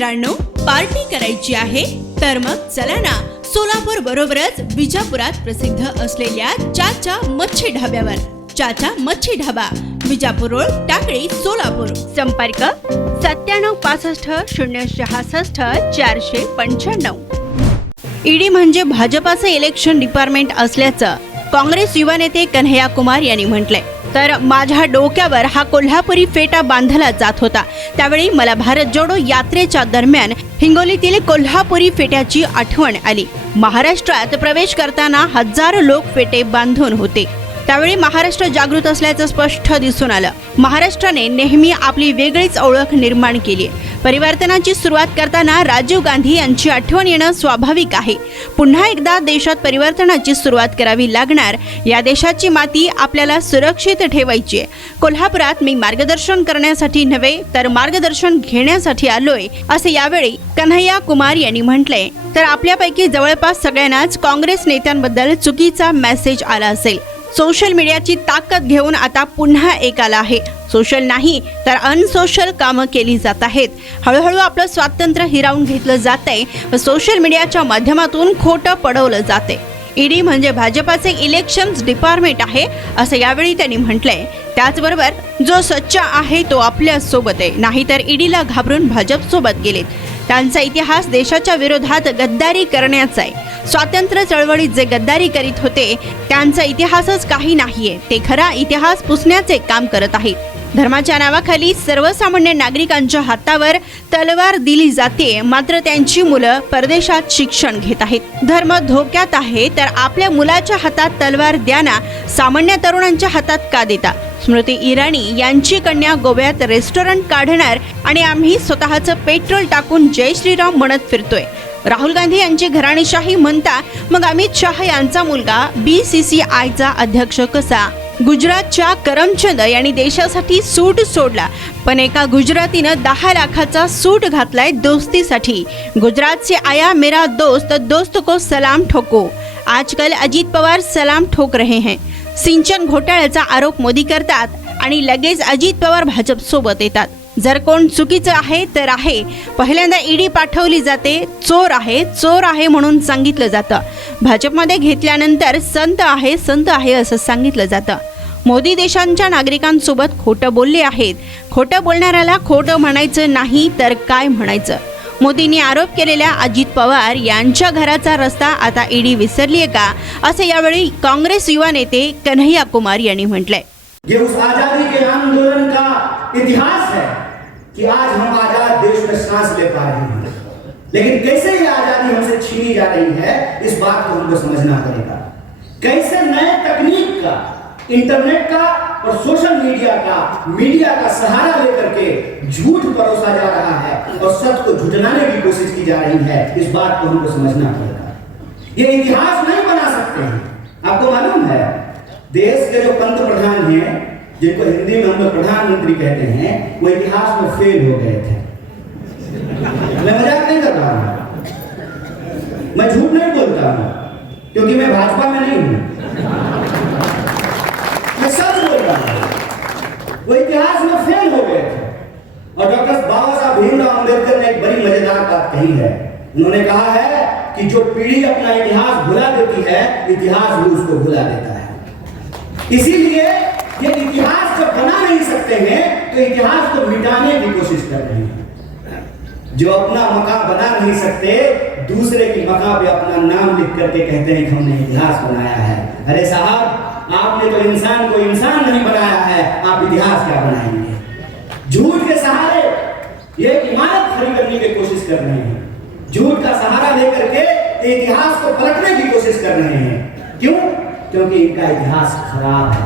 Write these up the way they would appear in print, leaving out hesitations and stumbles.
मित्रांनो, पार्टी करायची आहे तर मग चला ना सोलापूर बरोबरच विजापुरात प्रसिद्ध असलेल्या चाचा मच्छी ढाब्यावर. चाचा मच्छी ढाबा, विजापूर रोड, टाकळी, सोलापूर. संपर्क 9765 ईडी म्हणजे भाजपाचं इलेक्शन डिपार्टमेंट असल्याचं काँग्रेस युवा नेते कन्हैया कुमार यांनी म्हटलंय. तर माझ्या डोक्यावर हा कोल्हापुरी फेटा बांधला जात होता. त्यावेळी मला भारत जोडो यात्रेच्या दरम्यान हिंगोलीतील कोल्हापुरी फेट्याची आठवण आली. महाराष्ट्रात प्रवेश करताना हजारो लोक फेटे बांधून होते. त्यावेळी महाराष्ट्र जागृत असल्याचं स्पष्ट दिसून आलं. महाराष्ट्राने नेहमी आपली वेगळीच ओळख निर्माण केली. परिवर्तनाची सुरुवात करताना राजीव गांधी यांची आठवण येणं स्वाभाविक आहे. पुन्हा एकदा देशात परिवर्तनाची सुरुवात करावी लागणार. या देशाची माती आपल्याला सुरक्षित ठेवायची आहे. कोल्हापुरात मी मार्गदर्शन करण्यासाठी नव्हे तर मार्गदर्शन घेण्यासाठी आलोय, असे यावेळी कन्हैया कुमार यांनी म्हटलंय. तर आपल्यापैकी जवळपास सगळ्यांनाच काँग्रेस नेत्यांबद्दल चुकीचा मेसेज आला असेल. सोशल मीडियाची ताकद घेऊन आता पुन्हा एक आला आहे. सोशल नाही तर अनसोशल कामं केली जात आहेत. हळूहळू आपलं स्वातंत्र्य हिरावून घेतलं जातंय व सोशल मीडियाच्या माध्यमातून खोटं पडवलं जाते. ईडी म्हणजे भाजपाचे इलेक्शन्स डिपार्टमेंट आहे, असं यावेळी त्यांनी म्हटलंय. त्याचबरोबर जो सच्चा आहे तो आपल्या सोबत आहे, नाहीतर ईडीला घाबरून भाजप सोबत गेलेत. त्यांचा इतिहास देशाच्या विरोधात गद्दारी करण्याचा आहे. स्वातंत्र्य चळवळीत जे गद्दारी करीत होते त्यांचा इतिहासच काही नाहीये. ते खरा इतिहास पुसण्याचे काम करत आहे. धर्माच्या नावाखाली सर्वसामान्य नागरिकांच्या हातावर तलवार दिली जाते, मात्र त्यांची मुलं परदेशात शिक्षण घेत आहेत. धर्म धोक्यात आहे तर आपल्या मुलाच्या हातात तलवार द्या ना, सामान्य तरुणांच्या हातात का देता? स्मृती इराणी यांची कन्या गोव्यात रेस्टॉरंट काढणार आणि आम्ही स्वतःचं पेट्रोल टाकून जय श्रीराम म्हणत फिरतोय. राहुल गांधी यांची घराणेशाही म्हणता मग अमित शहा यांचा मुलगा BCCIचा अध्यक्ष कसा? गुजरातच्या करमचंद यांनी देशासाठी सूट सोडला, पण एका गुजरातीनं 10 लाखाचा सूट घातलाय दोस्तीसाठी. गुजरात से आया मेरा दोस्त, दोस्त को सलाम ठोको. आजकल अजित पवार सलाम ठोक रहे हैं. सिंचन घोटाळ्याचा आरोप मोदी करतात आणि लगेच अजित पवार भाजप सोबत येतात. जर कोण चुकीचं आहे तर आहे, पहिल्यांदा ईडी पाठवली जाते. चोर आहे म्हणून सांगितलं जातं. भाजपमध्ये घेतल्यानंतर संत आहे असं सांगितलं जातं. मोदी देशांच्या नागरिकांसोबत खोटं बोलले आहेत. खोटं बोलणाऱ्याला खोटं म्हणायचं नाही तर काय म्हणायचं? मोदींनी आरोप केलेल्या अजित पवार यांच्या घराचा रस्ता आता ईडी विसरलीये का, असं यावेळी काँग्रेस युवा नेते कन्हैया कुमार यांनी म्हटलंय. ये उस आजादी के आंदोलन का इतिहास है कि आज हम आजाद देश में सांस ले पा रहे हैं, लेकिन कैसे ये आजादी हमसे छीनी जा रही है इस बात को हमको समझना पड़ेगा. कैसे नए तकनीक का, इंटरनेट का और सोशल मीडिया का सहारा लेकर के झूठ परोसा जा रहा है और सत्य को झुठलाने की कोशिश की जा रही है, इस बात को हमको समझना पड़ेगा. ये इतिहास नहीं बना सकते हैं. आपको मालूम है देश के जो पंत प्रधान हैं, जिनको हिंदी में हम लोग प्रधानमंत्री कहते हैं, वो इतिहास में फेल हो गए थे. मैं मजाक नहीं कर रहा हूं, मैं झूठ नहीं बोलता हूं, क्योंकि मैं भाजपा में नहीं हूं. मैं सच बोल रहा हूं. वो इतिहास में फेल हो गए थे. और डॉक्टर बाबा साहब भीमराव अम्बेडकर ने एक बड़ी मजेदार बात कही है. उन्होंने कहा है कि जो पीढ़ी अपना इतिहास भुला देती है, इतिहास भी उसको भुला देता है. इसीलिए ये इतिहास जब बना नहीं सकते हैं तो इतिहास को मिटाने की कोशिश कर रहे हैं. जो अपना मकाम बना नहीं सकते, दूसरे की मकाम पे अपना नाम लिख करके कहते हैं कि हमने इतिहास बनाया है. अरे साहब, आपने तो इंसान को इंसान नहीं बनाया है, आप इतिहास क्या बनाएंगे? झूठ के सहारे ये इमारत खड़ी करने की कोशिश कर रहे हैं. झूठ का सहारा लेकर के इतिहास को पलटने की कोशिश कर रहे हैं. क्यों? क्योंकि इनका इतिहास खराब है.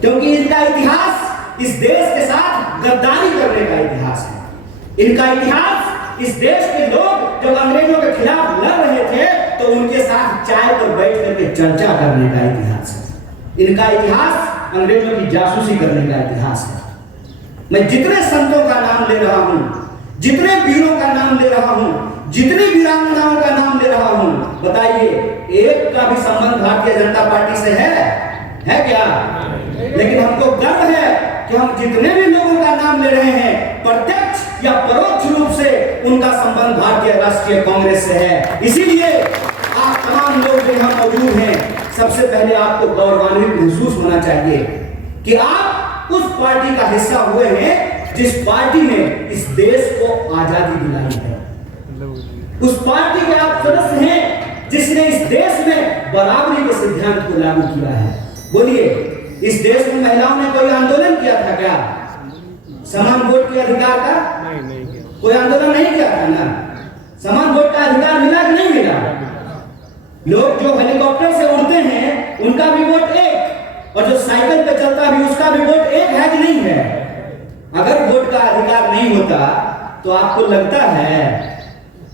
क्योंकि इनका इतिहास इस देश के साथ गद्दारी करने का इतिहास है. इनका इतिहास इस देश के लोग जब अंग्रेजों के खिलाफ लड़ रहे थे तो उनके साथ चाय पर बैठ करके चर्चा करने का इतिहास है. इनका इतिहास अंग्रेजों की जासूसी करने का इतिहास है. मैं जितने संतों का नाम ले रहा हूं, जितने वीरों का नाम ले रहा हूं, जितनी वीरांगनाओं का नाम ले रहा हूं, बताइए एक का भी संबंध भारतीय जनता पार्टी से है क्या? लेकिन हमको गर्व है कि हम जितने भी लोगों का नाम ले रहे हैं, प्रत्यक्ष या परोक्ष रूप से उनका संबंध भारतीय राष्ट्रीय कांग्रेस से है। इसीलिए आप तमाम लोग जो यहाँ मौजूद हैं, सबसे पहले आपको गौरवान्वित महसूस होना चाहिए कि आप उस पार्टी का हिस्सा हुए हैं जिस पार्टी ने इस देश को आजादी दिलाई है। उस पार्टी के आप सदस्य हैं जिसने इस देश में बराबरी के सिद्धांत को लागू किया है। बोलिए, इस देश में महिलाओं ने कोई आंदोलन किया था क्या समान वोट के अधिकार का? नहीं किया। कोई आंदोलन नहीं किया था ना। समान वोट का अधिकार मिला कि नहीं मिला? लोग जो हेलीकॉप्टर से उड़ते हैं उनका भी वोट एक, और जो साइकिल पे चलता भी उसका भी वोट एक है कि नहीं है? अगर वोट का अधिकार नहीं होता तो आपको लगता है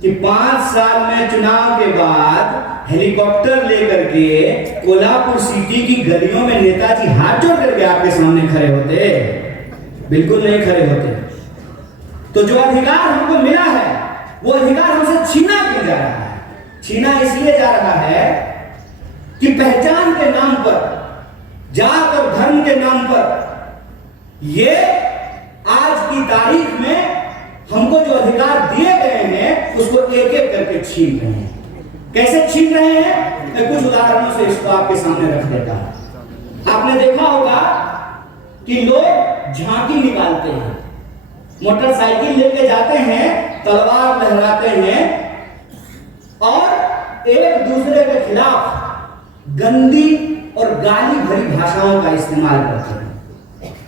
कि 5 साल में चुनाव के बाद हेलीकॉप्टर लेकर के कोल्हापुर सिटी की गलियों में नेताजी हाथ जोड़ करके आपके सामने खड़े होते? बिल्कुल नहीं खड़े होते। तो जो अधिकार हमको मिला है वो अधिकार हमसे छीना क्यों जा रहा है? छीना इसलिए जा रहा है कि पहचान के नाम पर, जात और धर्म के नाम पर ये आज की तारीख में हमको जो अधिकार दिए गए हैं उसको एक एक करके छीन रहे हैं। कैसे छीन रहे हैं? मैं कुछ उदाहरणों से इसको आपके सामने रख देता हूं। आपने देखा होगा कि लोग झांकी निकालते हैं, मोटरसाइकिल लेके जाते हैं, तलवार लहराते हैं और एक दूसरे के खिलाफ गंदी और गाली भरी भाषाओं का इस्तेमाल करते हैं।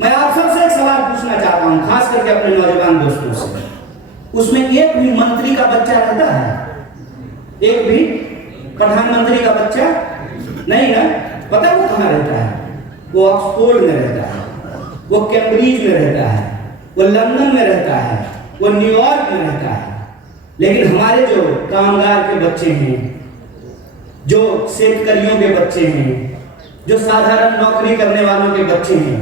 मैं आप सबसे एक सवाल पूछना चाहता हूं, खास करके अपने नौजवान दोस्तों से। उसमें एक भी मंत्री का बच्चा रहता है? एक भी प्रधानमंत्री का बच्चा नहीं ना? पता वो कहां रहता है? वो ऑक्सफोर्ड में रहता है, वो कैम्ब्रिज में रहता है, वो लंदन में रहता है, वो न्यूयॉर्क में रहता है। लेकिन हमारे जो कामगार के बच्चे हैं, जो सेठकरियों के बच्चे हैं, जो साधारण नौकरी करने वालों के बच्चे हैं,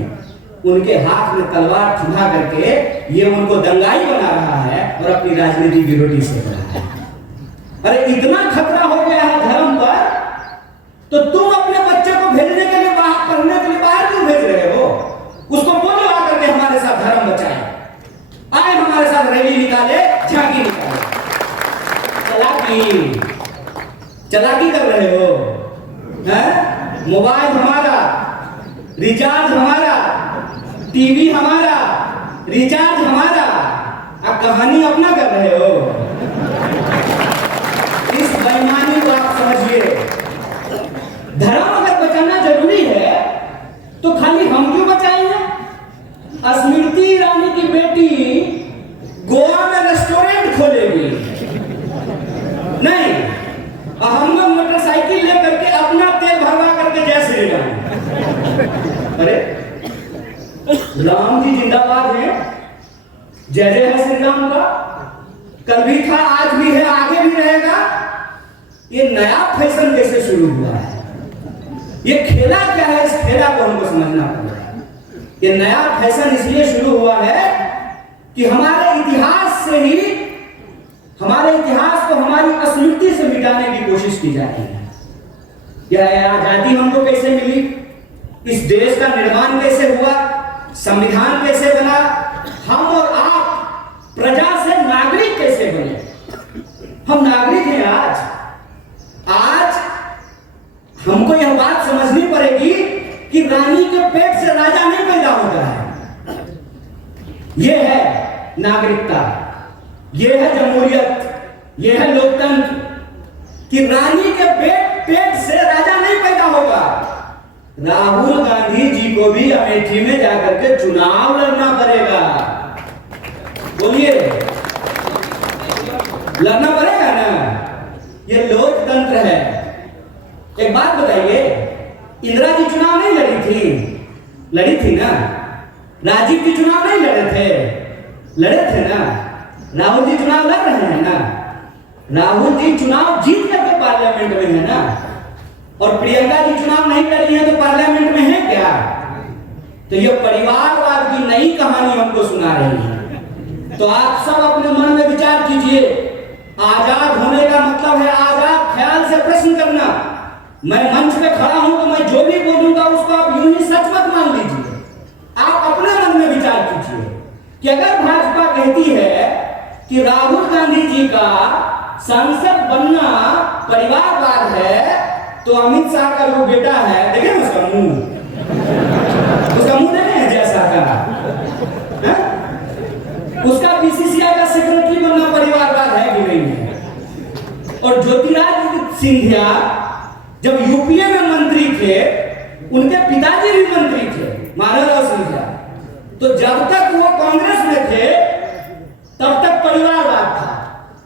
उनके हाथ में तलवार थमा करके ये उनको दंगाई बना रहा है और अपनी राजनीति की रोटी सेक रहा है। अरे इतना खतरा हो गया है धर्म पर, तो तुम अपने बच्चे को भेजने के लिए, बाहर पढ़ने के लिए बाहर क्यों भेज रहे हो? उसको बोलो आकर के हमारे साथ धर्म बचाए, आए हमारे साथ रैली निकाले, झांकी निकाले। चलाकी कर रहे हो? मोबाइल हमारा, रिचार्ज हमारा, टीवी हमारा, रिचार्ज हमारा, अब कहानी अपना कर रहे हो। इस बेईमानी को आप समझिए। धर्म अगर बचाना जरूरी है तो खाली हम क्यों बचाएंगे? स्मृति ईरानी की बेटी गोवा में रेस्टोरेंट खोलेगी नहीं, हम लोग मोटरसाइकिल लेकर के अपना तेल भरवा करके जय श्री राम। अरे राम जी जिंदाबाद है, जय जय है श्री राम का। कल भी था, आज भी है, आगे भी रहेगा। ये नया फैशन कैसे शुरू हुआ है? ये खेला क्या है? इस खेला को हमको समझना पड़ेगा। ये नया फैशन इसलिए शुरू हुआ है कि हमारे इतिहास से ही, हमारे इतिहास को हमारी स्मृति से मिटाने की कोशिश की जाती है। यह आजादी हमको कैसे मिली? इस देश का निर्माण कैसे हुआ? संविधान कैसे बना? हम और आप प्रजा से नागरिक कैसे बने? हम नागरिक हैं आज हमको यह बात समझनी पड़ेगी कि रानी के पेट से राजा नहीं पैदा होता है। यह है नागरिकता, यह है जमहूरियत, यह है लोकतंत्र कि रानी के पेट से राजा नहीं पैदा होगा। राहुल गांधी जी को भी अमेठी में जाकर के चुनाव लड़ना पड़ेगा। बोलिए, लड़ना पड़ेगा ना? ये लोकतंत्र है। एक बात बताइए, इंदिरा जी चुनाव नहीं लड़ी थी? लड़ी थी ना। राजीव जी चुनाव नहीं लड़े थे? लड़े थे ना। राहुल जी चुनाव लड़ रहे हैं ना। राहुल जी चुनाव जीत करके पार्लियामेंट में है ना। और प्रियंका जी चुनाव नहीं लड़ी है तो पार्लियामेंट में है क्या? तो ये परिवारवाद की नई कहानी हमको सुना रही है। तो आप सब अपने मन में विचार कीजिए। आजाद होने का मतलब है आजाद ख्याल से प्रश्न करना। मैं मंच पे खड़ा हूं तो मैं जो भी बोलूंगा उसको आप यूं ही सच मत मान लीजिए। आप अपने मन में विचार कीजिए कि राहुल गांधी जी का सांसद बनना परिवारवाद है, तो अमित शाह का जो बेटा है, देखे ना उसका मुंह नहीं है जैसा का, उसका बीसीसीआई का सेक्रेटरी बनना परिवारवाद है कि नहीं है? और ज्योतिरादित्य सिंधिया जब यूपीए में मंत्री थे, उनके पिताजी भी मंत्री थे, माधवराव सिंधिया, तो जब तक वो कांग्रेस में थे तब तक परिवारवाद था।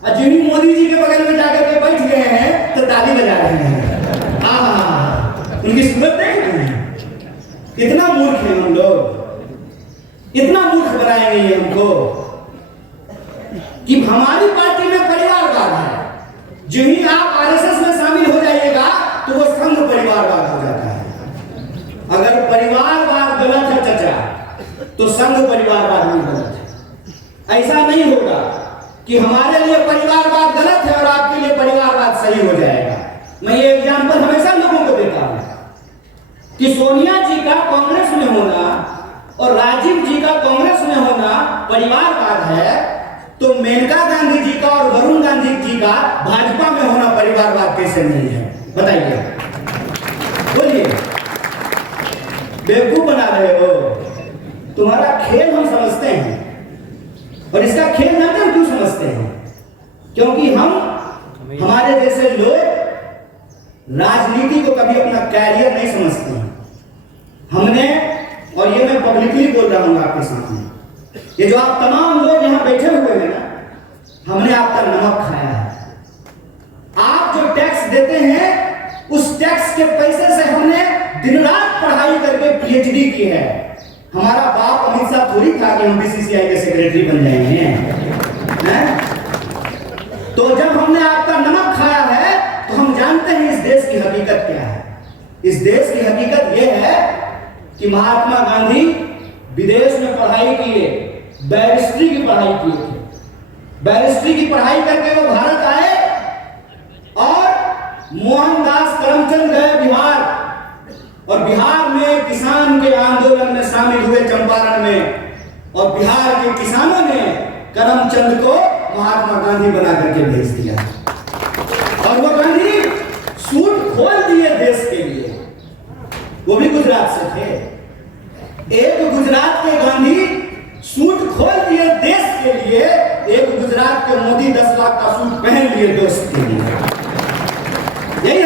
और जिन्हीं मोदी जी के बगल में जाकर के बैठ गए हैं तो ताली बजा रहे हैं। हाँ, उनकी सूरत देख रहे हैं, कितना मूर्ख है हम लोग, इतना मूर्ख बनाएंगे ये हमको कि हमारी पार्टी में परिवारवाद है। जो ही आप आरएसएस में शामिल हो जाइएगा तो वो संघ परिवारवाद हो जाता है। अगर परिवारवाद गलत है चाचा, तो संघ परिवारवाद भी गलत है। ऐसा नहीं होगा कि हमारे लिए परिवारवाद गलत है और आपके लिए परिवारवाद सही हो जाएगा। मैं ये एग्जांपल हमेशा लोगों को देता हूं कि सोनिया जी का कांग्रेस में होना और राजीव जी का कांग्रेस में होना परिवारवाद है, तो मेनका गांधी जी का और वरुण गांधी जी का भाजपा में होना परिवारवाद कैसे नहीं है? बताइए, बोलिए। बेवकूफ बना रहे हो, तुम्हारा खेल हम समझते हैं। और इसका खेल जानते हो क्यों समझते हैं? क्योंकि हम हमारे जैसे लोग राजनीति को कभी अपना कैरियर नहीं समझते हैं। हमने, और ये मैं पब्लिकली बोल रहा हूं आपके सामने, ये जो आप तमाम लोग यहां बैठे हुए हैं ना, हमने आपका नमक खाया है। आप जो टैक्स देते हैं, उस टैक्स के पैसे से हमने दिन रात पढ़ाई करके पीएचडी की है। हमारा बाप अमित शाह थोड़ी था कि हम बीसीसीआई के सेक्रेटरी बन जाएंगे, हैं? तो जब हमने आपका नमक खाया है तो हम जानते हैं इस देश की हकीकत क्या है। इस देश की हकीकत यह है कि महात्मा गांधी विदेश में पढ़ाई किए, बैरिस्ट्री की पढ़ाई किए थे। बैरिस्ट्री की पढ़ाई करके वो भारत आए और मोहनदास करमचंद गए बिहार, और बिहार में किसान के आंदोलन में शामिल हुए चंपारण में, और बिहार के किसानों ने करमचंद को महात्मा गांधी बना करके भेज दिया। और वो गांधी सूट खोल दिए देश के लिए, वो भी गुजरात से थे। एक गुजरात के गांधी सूट खोल दिए देश के लिए, एक गुजरात के मोदी 10 लाख का सूट पहन लिए दोस्त के लिए। यही